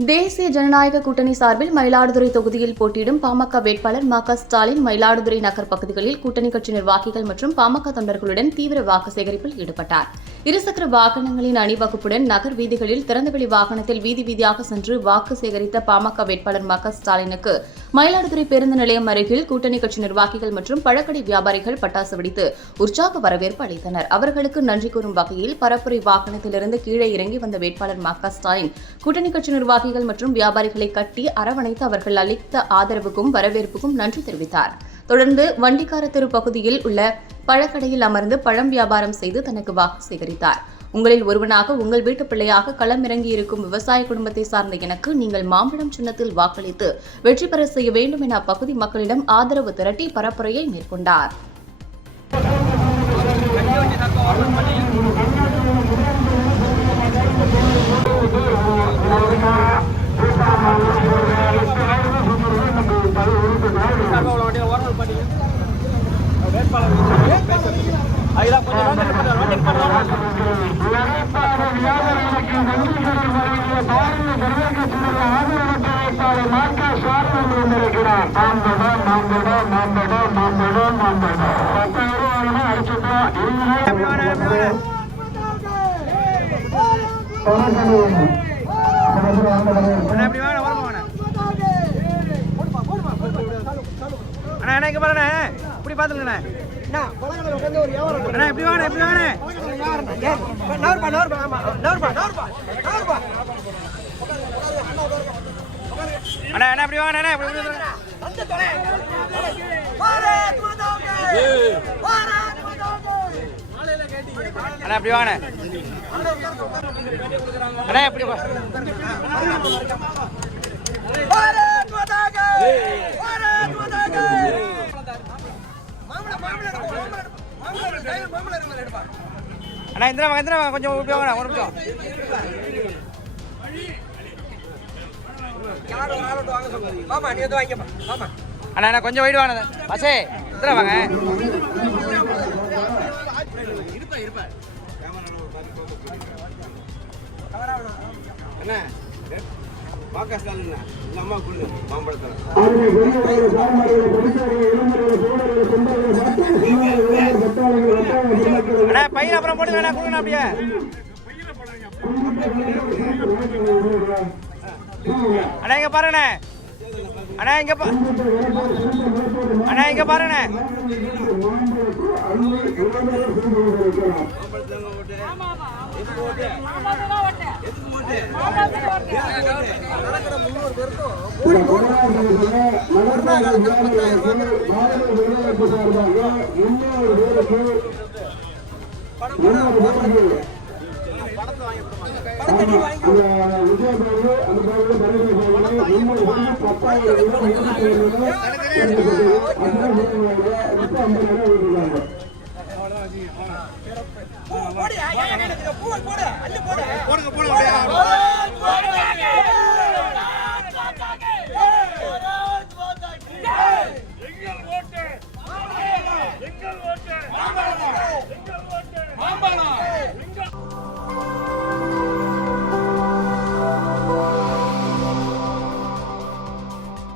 தேசிய ஜனநாயக கூட்டணி சார்பில் மயிலாடுதுறை தொகுதியில் போட்டியிடும் பாமக வேட்பாளர் ம.க. ஸ்டாலின் மயிலாடுதுறை நகர் பகுதிகளில் கூட்டணி கட்சி நிர்வாகிகள் மற்றும் பாமக தொண்டர்களுடன் தீவிர வாக்கு சேகரிப்பில் ஈடுபட்டார். இருசக்கர வாகனங்களின் அணிவகுப்புடன் நகர் வீதிகளில் திறந்தவெளி வாகனத்தில் வீதி வீதியாக சென்று வாக்கு சேகரித்த பாமக வேட்பாளர் ம.க. ஸ்டாலினுக்கு மயிலாடுதுறை பேருந்து நிலையம் அருகில் கூட்டணி கட்சி நிர்வாகிகள் மற்றும் பழக்கடை வியாபாரிகள் பட்டாசு வெடித்து உற்சாக வரவேற்பு அளித்தனர். அவர்களுக்கு நன்றி கூறும் வகையில் பரப்புரை வாகனத்திலிருந்து கீழே இறங்கி வந்த வேட்பாளர் ம.க. ஸ்டாலின் கூட்டணி கட்சி நிர்வாகிகள் மற்றும் வியாபாரிகளை கட்டி அரவணைத்து அவர்கள் அளித்த ஆதரவுக்கும் வரவேற்புக்கும் நன்றி தெரிவித்தார். தொடர்ந்து வண்டிக்கார தெரு பகுதியில் உள்ள பழக்கடையில் அமர்ந்து பழம் வியாபாரம் செய்து தனக்கு வாக்கு சேகரித்தார். உங்களில் ஒருவனாக உங்கள் வீட்டு பிள்ளையாக களமிறங்கியிருக்கும் விவசாய குடும்பத்தை சார்ந்த எனக்கு நீங்கள் மாம்பழம் சின்னத்தில் வாக்களித்து வெற்றி பெற செய்ய வேண்டும் என அப்பகுதி மக்களிடம் ஆதரவு திரட்டி பரப்புரையை மேற்கொண்டார். இப்படி பாத்துக்கண்ணே இப்படி வாங்க இப்படி வாங்க அண்ணா அண்ணா இப்படி வாங்க அண்ணா அண்ணா இப்படி வாங்க அண்ணா இப்படி அண்ணா இந்த கொஞ்சம் இப்படி வாங்க ஒரு நிமிஷம் அண்ணா அண்ணா கொஞ்சம் வெயிட் வாங்க பசே இத்தனை வாங்க அண்ணா பையன் அப்புறம் போட்டு வேணா கொடுங்க அப்படியே அண்ணா இங்க பாருண்ணே அண்ணா இங்க பாருண்ணே போடுங்க